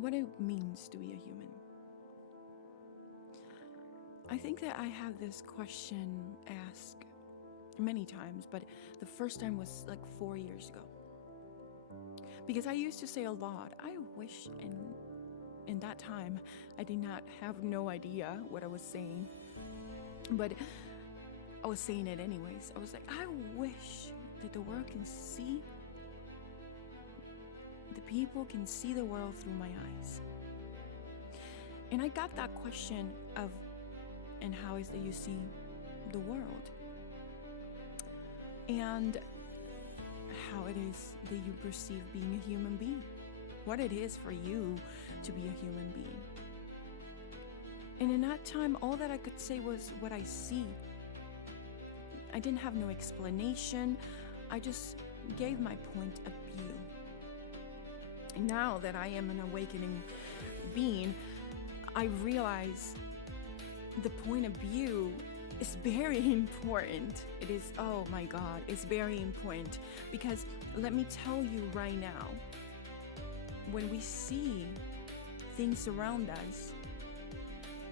what it means to be a human. I think that I have this question asked many times, but the first time was like 4 years ago. Because I used to say a lot, I wish in that time I did not have no idea what I was saying, but I was saying it anyways. I was like, I wish that the world can see, the people can see the world through my eyes. And I got that question of, and how is that you see the world? And how it is that you perceive being a human being. What it is for you to be a human being. And in that time, all that I could say was what I see. I didn't have no explanation. I just gave my point of view. And now that I am an awakening being, I realize the point of view is very important. It is, oh my God, it's very important. Because let me tell you right now, when we see things around us,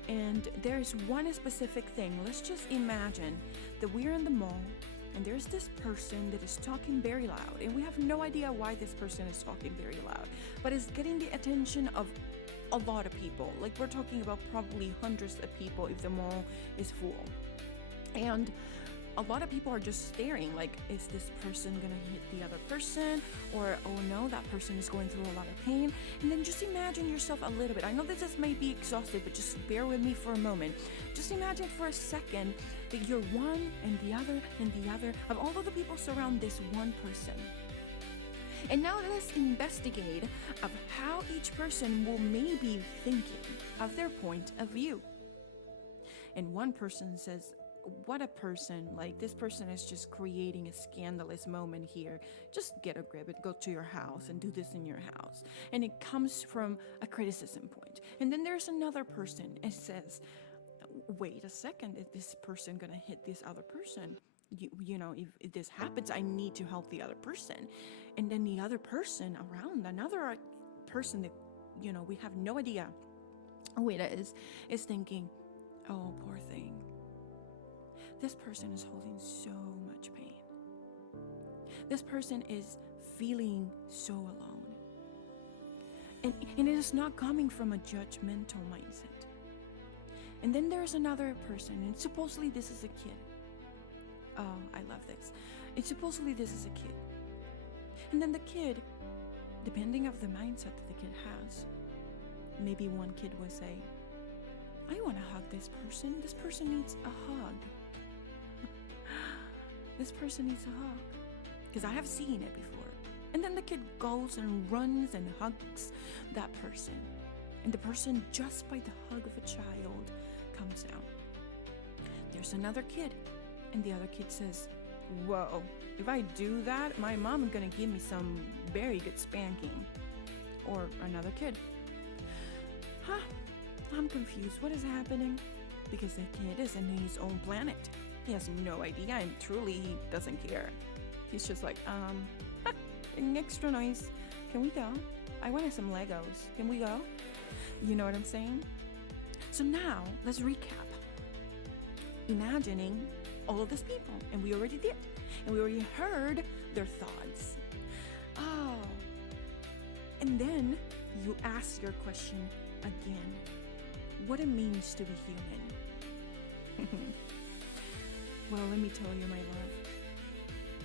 and there's one specific thing, let's just imagine that we're in the mall and there's this person that is talking very loud, and we have no idea why this person is talking very loud, but it's getting the attention of a lot of people. Like, we're talking about probably hundreds of people if the mall is full. And a lot of people are just staring, like, is this person gonna hit the other person? Or, oh no, that person is going through a lot of pain. And then just imagine yourself a little bit. I know this may be exhausted, but just bear with me for a moment. Just imagine for a second that you're one and the other and the other of all of the people surround this one person. And now let's investigate of how each person will maybe thinking of their point of view. And one person says, what a person, like, this person is just creating a scandalous moment here. Just get a grip and go to your house and do this in your house. And it comes from a criticism point. And then there's another person and says, wait a second, is this person gonna hit this other person? You know, if this happens, I need to help the other person. And then the other person around, another person that, you know, we have no idea who it is thinking, oh, poor thing. This person is holding so much pain. This person is feeling so alone. And it is not coming from a judgmental mindset. And then there's another person, and supposedly this is a kid. Oh, I love this. And supposedly this is a kid. And then the kid, depending of the mindset that the kid has, maybe one kid will say, I want to hug this person. This person needs a hug. This person needs a hug. Because I have seen it before. And then the kid goes and runs and hugs that person. And the person, just by the hug of a child, comes down. There's another kid. And the other kid says, whoa, if I do that, my mom is going to give me some very good spanking. Or another kid. Huh, I'm confused. What is happening? Because the kid is in his own planet. He has no idea, and truly he doesn't care. He's just like, extra noise. Can we go? I wanted some Legos. Can we go? You know what I'm saying? So now, let's recap. Imagining all of these people, and we already did. And we already heard their thoughts. Oh. And then you ask your question again. What it means to be human. Well, let me tell you, my love.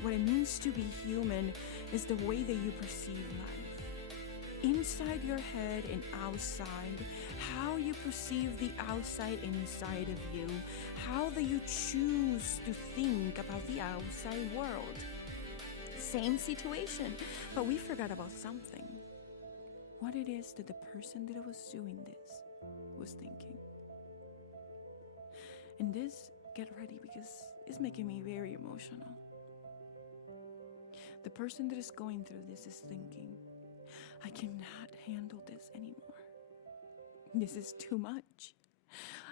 What it means to be human is the way that you perceive life. Inside your head and outside. How you perceive the outside and inside of you. How that you choose to think about the outside world. Same situation, but we forgot about something. What it is that the person that was doing this was thinking. And this, get ready, because it's making me very emotional. The person that is going through this is thinking, I cannot handle this anymore. This is too much.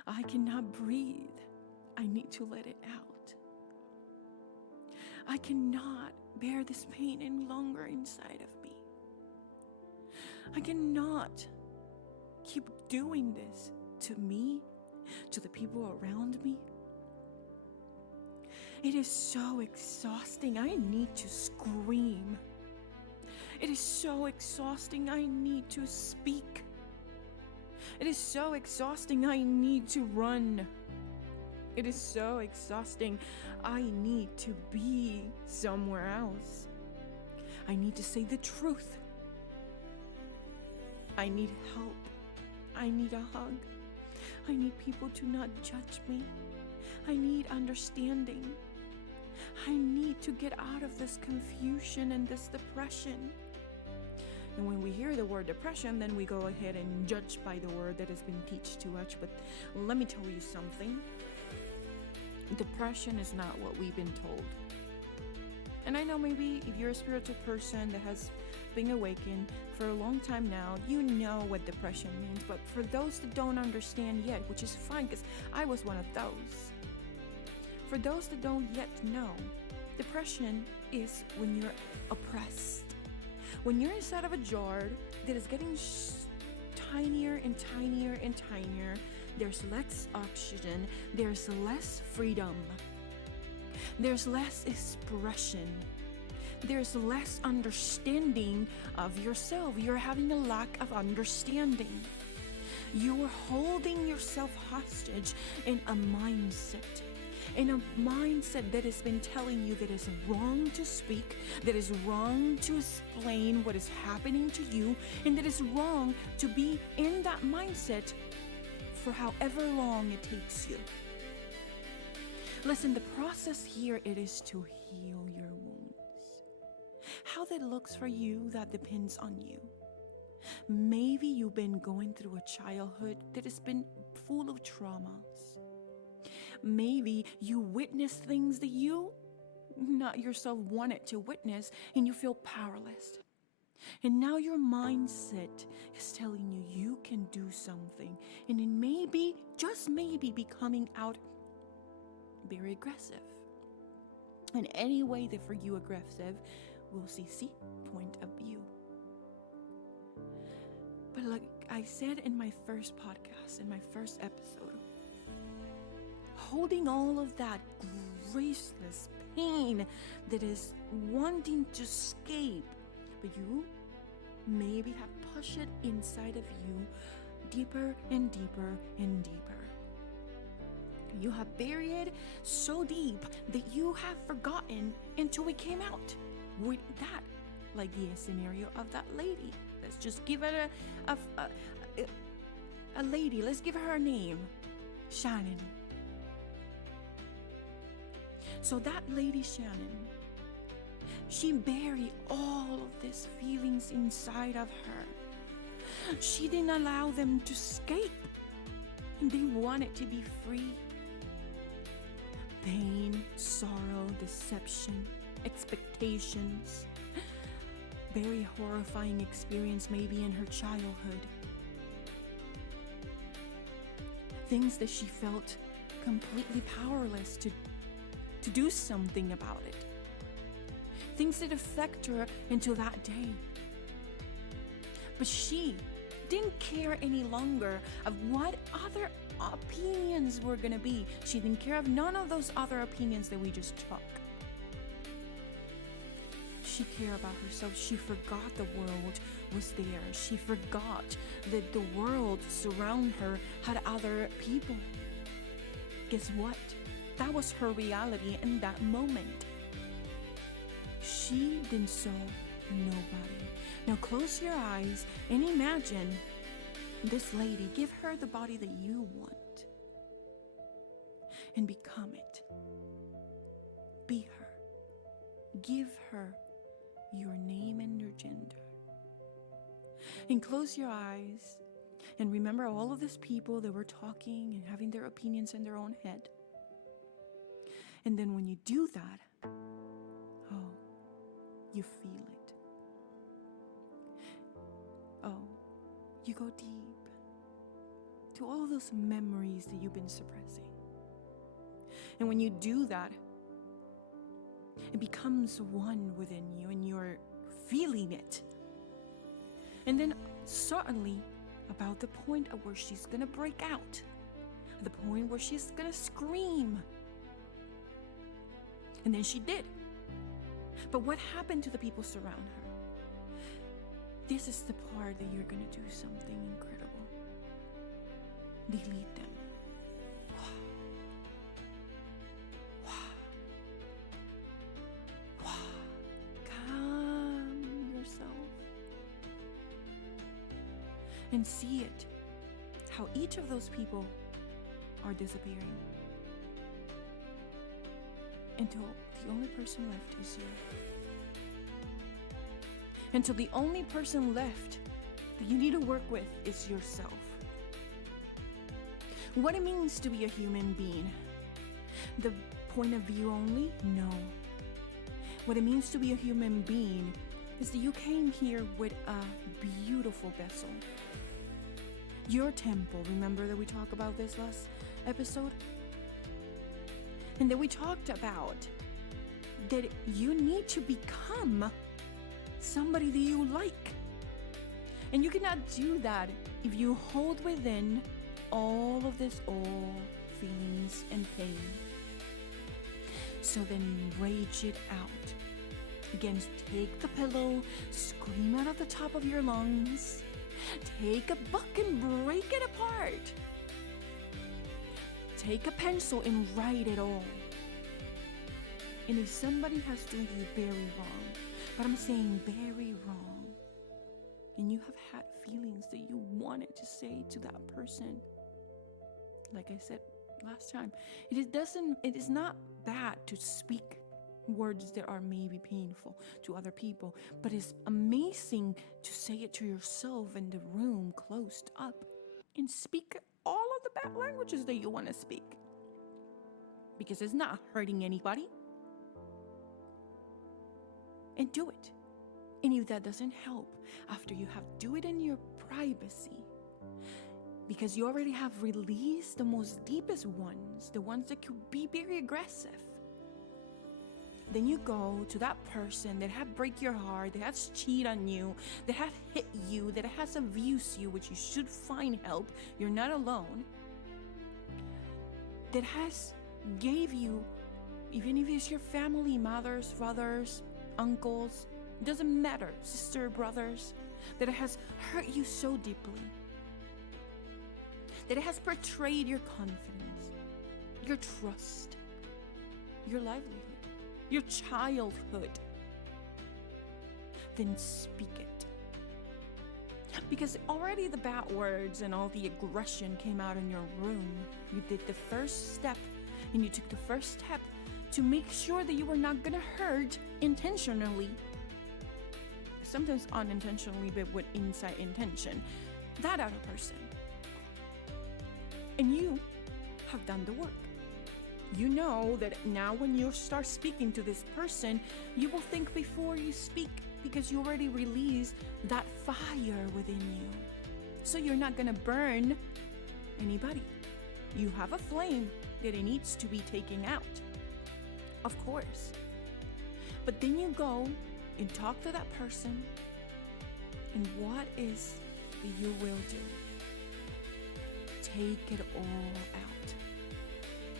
I cannot breathe. I need to let it out. I cannot bear this pain any longer inside of me. I cannot keep doing this to me, to the people around me? It is so exhausting. I need to scream. It is so exhausting. I need to speak. It is so exhausting. I need to run. It is so exhausting. I need to be somewhere else. I need to say the truth. I need help. I need a hug. I need people to not judge me. I need understanding. I need to get out of this confusion and this depression. And when we hear the word depression, then we go ahead and judge by the word that has been taught to us. But let me tell you something. Depression is not what we've been told. And I know maybe if you're a spiritual person that has been awakened for a long time now, you know what depression means. But for those that don't understand yet, which is fine because I was one of those. For those that don't yet know, depression is when you're oppressed. When you're inside of a jar that is getting tinier and tinier and tinier, there's less oxygen, there's less freedom, there's less expression, there's less understanding of yourself. You're having a lack of understanding. You're holding yourself hostage in a mindset. In a mindset that has been telling you that it's wrong to speak, that is wrong to explain what is happening to you, and that it's wrong to be in that mindset for however long it takes you. Listen, the process here, it is to heal your wounds. How that looks for you, that depends on you. Maybe you've been going through a childhood that has been full of traumas. Maybe you witnessed things that you not yourself wanted to witness and you feel powerless. And now your mindset is telling you you can do something. And it may be, just maybe, be coming out very aggressive. In any way that for you aggressive, we'll see point of view. But like I said in my first podcast, in my first episode, holding all of that graceless pain that is wanting to escape, but you maybe have pushed it inside of you deeper and deeper and deeper. You have buried it so deep that you have forgotten until we came out with that, like the scenario of that lady. Let's just give it a lady. Let's give her a name, Shannon. So that lady Shannon, she buried all of these feelings inside of her. She didn't allow them to escape. They wanted to be free. Pain, sorrow, deception, expectations. Very horrifying experience maybe in her childhood. Things that she felt completely powerless to do something about it. Things that affect her until that day. But she didn't care any longer of what other opinions were going to be. She didn't care of none of those other opinions that we just took. She cared about herself. She forgot the world was there. She forgot that the world surround her had other people. Guess what? That was her reality in that moment. She didn't saw nobody. Now close your eyes and imagine this lady. Give her the body that you want and become it. Be her. Give her your name and your gender. And close your eyes and remember all of these people that were talking and having their opinions in their own head. And then when you do that, oh, you feel it. Oh, you go deep to all those memories that you've been suppressing. And when you do that, it becomes one within you and you're feeling it. And then suddenly, about the point at where she's gonna break out, the point where she's gonna scream. And then she did. But what happened to the people surround her? This is the part that you're gonna do something incredible. Delete them. Calm yourself. And see it, how each of those people are disappearing until the only person left is you. Until the only person left that you need to work with is yourself. What it means to be a human being. The point of view only? No. What it means to be a human being is that you came here with a beautiful vessel. Your temple. Remember that we talked about this last episode? And that we talked about that you need to become somebody that you like. And you cannot do that if you hold within all of this old feelings and pain. So then rage it out. Again, take the pillow, scream out of the top of your lungs, take a book and break it apart. Take a pencil and write it all. And if somebody has done you very wrong, but I'm saying very wrong, and you have had feelings that you wanted to say to that person, like I said last time, it is not bad to speak words that are maybe painful to other people, but it's amazing to say it to yourself in the room closed up and speak all of the bad languages that you want to speak, because it's not hurting anybody. And do it. And if that doesn't help, after you have do it in your privacy, because you already have released the most deepest ones, the ones that could be very aggressive, then you go to that person that had break your heart, that has cheated on you, that has hit you, that has abused you, which you should find help. You're not alone. That has gave you, even if it's your family, mothers, fathers, uncles, doesn't matter, sister, brothers, that it has hurt you so deeply, that it has betrayed your confidence, your trust, your livelihood, your childhood, then speak it. Because already the bad words and all the aggression came out in your room. You did the first step, and you took the first step to make sure that you were not gonna hurt intentionally, sometimes unintentionally, but with inside intention, that other person. And you have done the work. You know that now when you start speaking to this person, you will think before you speak, because you already released that fire within you. So you're not gonna burn anybody. You have a flame that it needs to be taken out, of course. But then you go and talk to that person, and what is that you will do? Take it all out.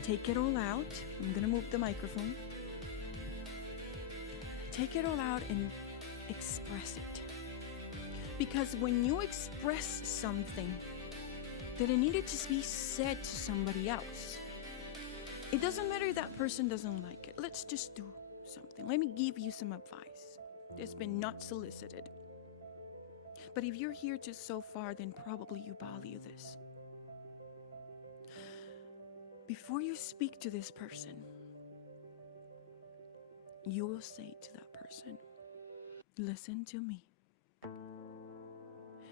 Take it all out. I'm gonna move the microphone. Take it all out and express it. Because when you express something that it needed to be said to somebody else, it doesn't matter if that person doesn't like it. Let's just do something. Let me give you some advice that's been not solicited. But if you're here to so far, then probably you value this. Before you speak to this person, you will say to that person, listen to me.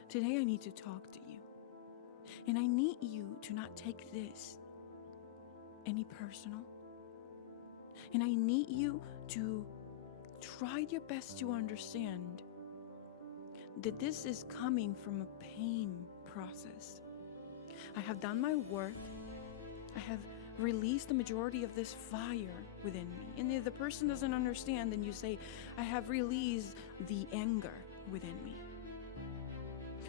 Today I need to talk to you. And I need you to not take this any personal. And I need you to try your best to understand that this is coming from a pain process. I have done my work. I have released the majority of this fire within me. And if the person doesn't understand, then you say, I have released the anger within me.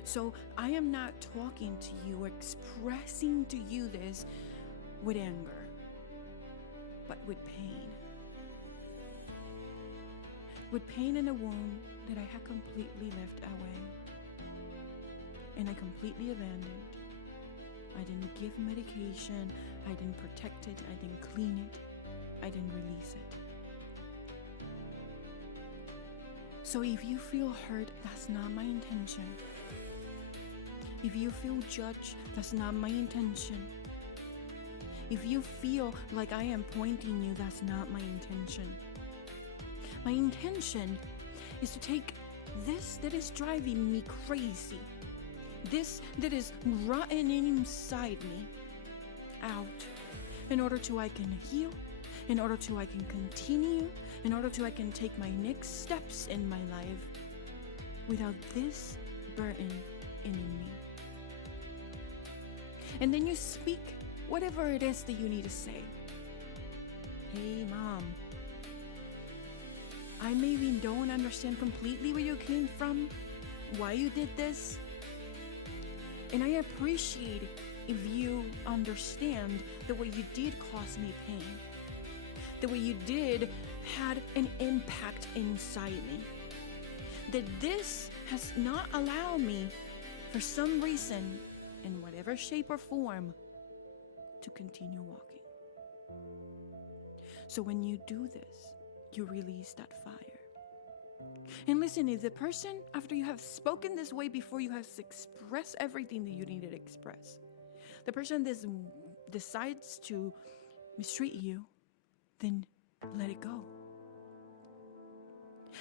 So I am not talking to you, expressing to you this with anger, but with pain. With pain in a wound that I had completely left away. And I completely abandoned. I didn't give medication, I didn't protect it, I didn't clean it, I didn't release it. So if you feel hurt, that's not my intention. If you feel judged, that's not my intention. If you feel like I am pointing you, that's not my intention. My intention is to take this that is driving me crazy, this that is rotten inside me, out, in order to I can heal, in order to I can continue, in order to I can take my next steps in my life without this burden in me. And then you speak whatever it is that you need to say. Hey, Mom, I maybe don't understand completely where you came from, why you did this. And I appreciate if you understand that what you did caused me pain. That what you did had an impact inside me. That this has not allowed me, for some reason, in whatever shape or form, to continue walking. So when you do this, you release that fire. And listen, if the person, after you have spoken this way, before you have expressed everything that you needed to express, the person decides to mistreat you, then let it go.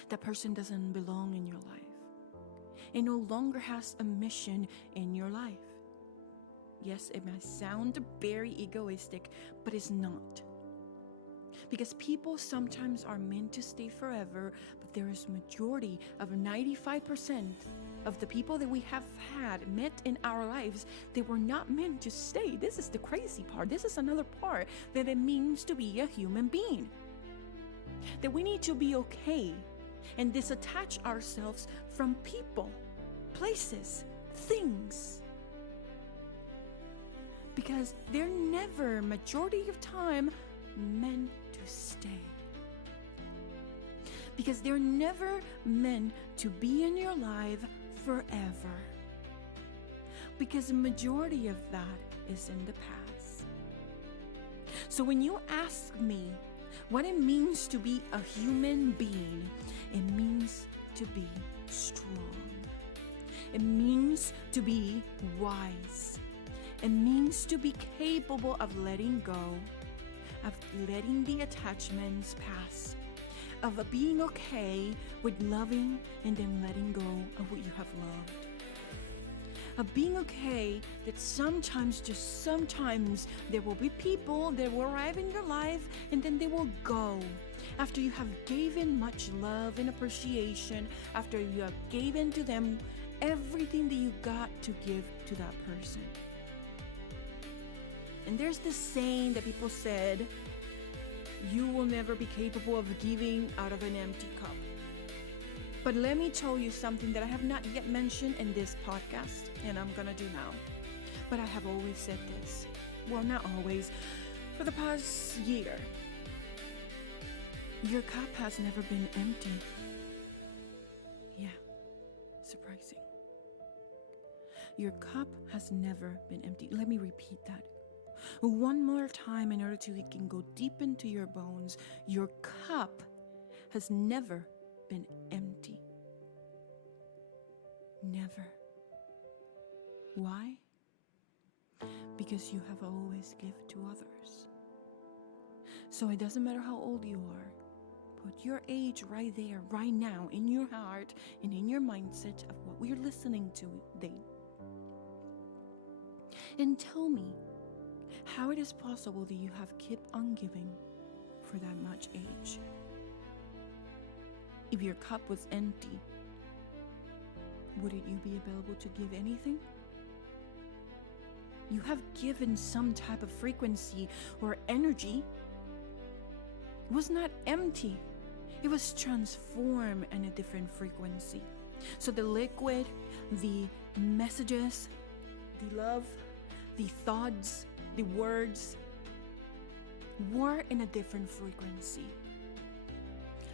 That person doesn't belong in your life. It no longer has a mission in your life. Yes, it might sound very egoistic, but it's not. Because people sometimes are meant to stay forever, but there is majority of 95% of the people that we have met in our lives, they were not meant to stay. This is the crazy part. This is another part that it means to be a human being. That we need to be okay and disattach ourselves from people, places, things. Because they're never, majority of time, meant to stay. Because they're never meant to be in your life forever. Because the majority of that is in the past. So when you ask me what it means to be a human being, it means to be strong. It means to be wise. It means to be capable of letting go, of letting the attachments pass, of being okay with loving and then letting go of what you have loved. Of being okay that sometimes, just sometimes, there will be people that will arrive in your life and then they will go. After you have given much love and appreciation, after you have given to them everything that you got to give to that person. And there's this saying that people said, you will never be capable of giving out of an empty cup. But let me tell you something that I have not yet mentioned in this podcast, and I'm gonna do now. But I have always said this. Well, not always. For the past year. Your cup has never been empty. Yeah, surprising. Your cup has never been empty. Let me repeat that. One more time in order to it can go deep into your bones. Your cup has never been empty. Never. Why? Because you have always given to others. So it doesn't matter how old you are. Put your age right there, right now, in your heart and in your mindset of what we're listening to today. And tell me how it is possible that you have kept on giving for that much age. If your cup was empty, wouldn't you be able to give anything? You have given some type of frequency or energy. It was not empty. It was transformed in a different frequency. So the liquid, the messages, the love, the thoughts, the words were in a different frequency.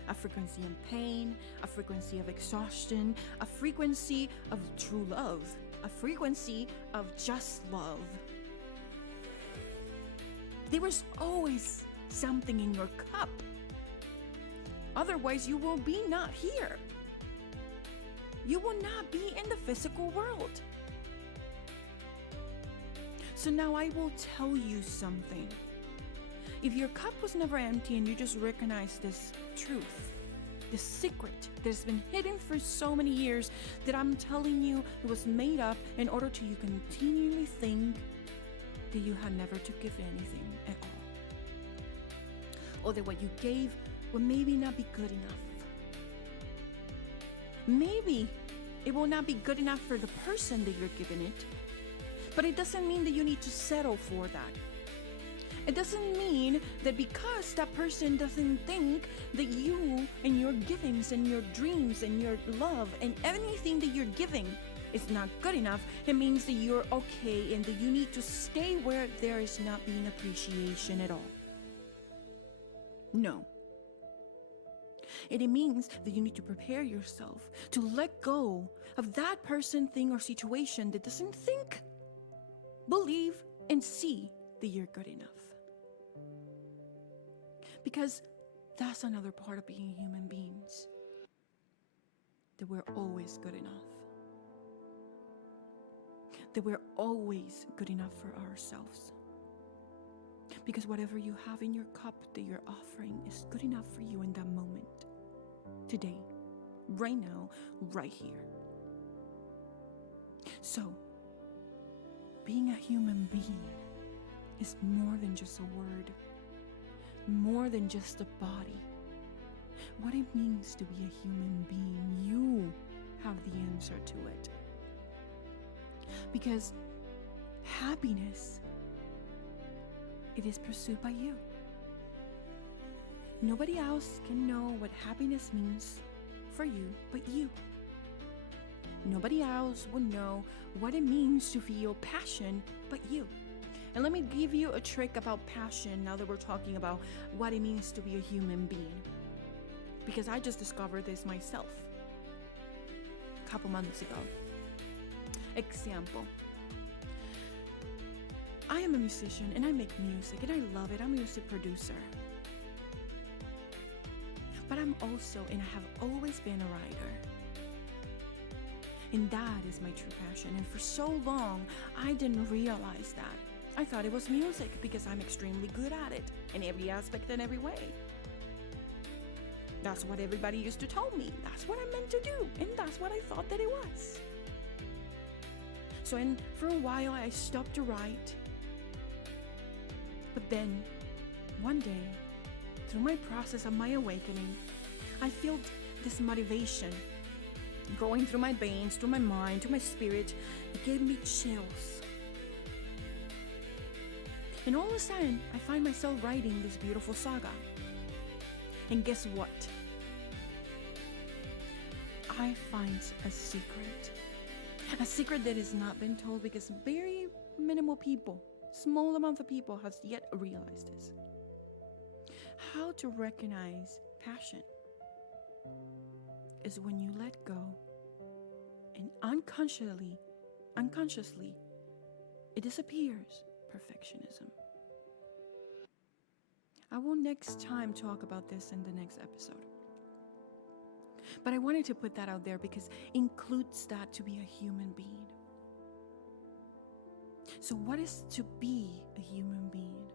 A frequency of pain, a frequency of exhaustion, a frequency of true love, a frequency of just love. There was always something in your cup. Otherwise, you will be not here. You will not be in the physical world. So now I will tell you something. If your cup was never empty and you just recognize this truth, this secret that's been hidden for so many years that I'm telling you it was made up in order to you continually think that you had never to give anything at all. Or that what you gave will maybe not be good enough. Maybe it will not be good enough for the person that you're giving it, but it doesn't mean that you need to settle for that. It doesn't mean that because that person doesn't think that you and your givings and your dreams and your love and anything that you're giving is not good enough, it means that you're okay and that you need to stay where there is not being appreciation at all. No. It means that you need to prepare yourself to let go of that person, thing, or situation that doesn't think, believe, and see that you're good enough. Because that's another part of being human beings, that we're always good enough. That we're always good enough for ourselves. Because whatever you have in your cup that you're offering is good enough for you in that moment. Today, right now, right here. So, being a human being is more than just a word, more than just a body. What it means to be a human being, you have the answer to it. Because happiness, it is pursued by you. Nobody else can know what happiness means for you but you. Nobody else will know what it means to feel passion but you. And let me give you a trick about passion now that we're talking about what it means to be a human being. Because I just discovered this myself a couple months ago. Example. I am a musician and I make music and I love it. I'm a music producer. But I'm also, and I have always been a writer. And that is my true passion. And for so long, I didn't realize that. I thought it was music because I'm extremely good at it in every aspect and every way. That's what everybody used to tell me. That's what I'm meant to do. And that's what I thought that it was. So for a while, I stopped to write. But then, one day, through my process of my awakening, I felt this motivation going through my veins, through my mind, through my spirit. It gave me chills. And all of a sudden, I find myself writing this beautiful saga. And guess what? I find a secret. A secret that has not been told because very minimal people, small amount of people have yet realized this. How to recognize passion is when you let go and unconsciously, it disappears. Perfectionism. I will next time talk about this in the next episode. But I wanted to put that out there because it includes that to be a human being. So what is to be a human being?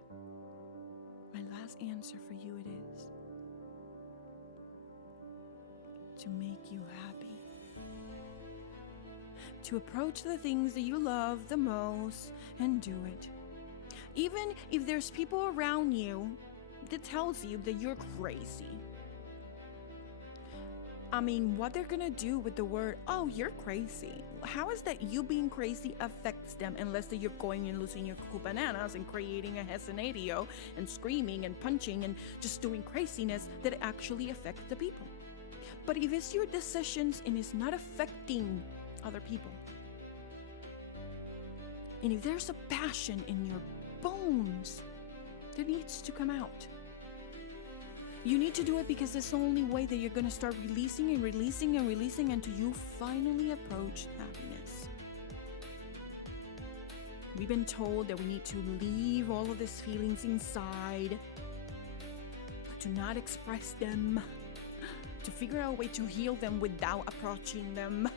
My last answer for you it is to make you happy. To approach the things that you love the most and do it. Even if there's people around you that tells you that you're crazy. I mean, what they're gonna do with the word, oh, you're crazy. How is that you being crazy affects them unless that you're going and losing your cool bananas and creating a scenario and screaming and punching and just doing craziness that actually affects the people. But if it's your decisions and it's not affecting other people, and if there's a passion in your bones that needs to come out, you need to do it because it's the only way that you're going to start releasing and releasing and releasing until you finally approach happiness. We've been told that we need to leave all of these feelings inside, to not express them, to figure out a way to heal them without approaching them.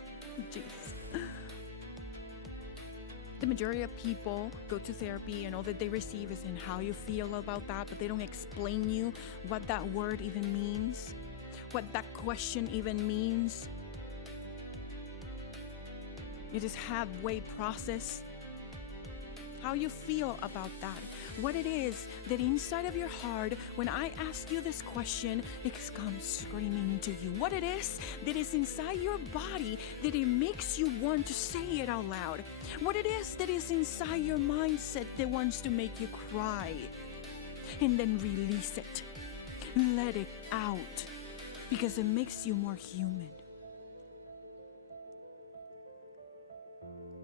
Jeez. The majority of people go to therapy and all that they receive is in how you feel about that, but they don't explain you what that word even means, what that question even means. It is halfway process. How you feel about that, what it is that inside of your heart, when I ask you this question, it comes screaming to you. What it is that is inside your body that it makes you want to say it out loud. What it is that is inside your mindset that wants to make you cry. And then release it. Let it out. Because it makes you more human.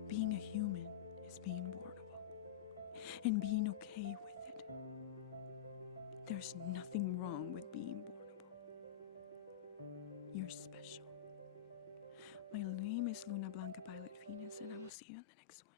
Being a human is being vulnerable. And being okay with it. There's nothing wrong with being vulnerable. You're special. My name is Luna Blanca Violet Venus, and I will see you in the next one.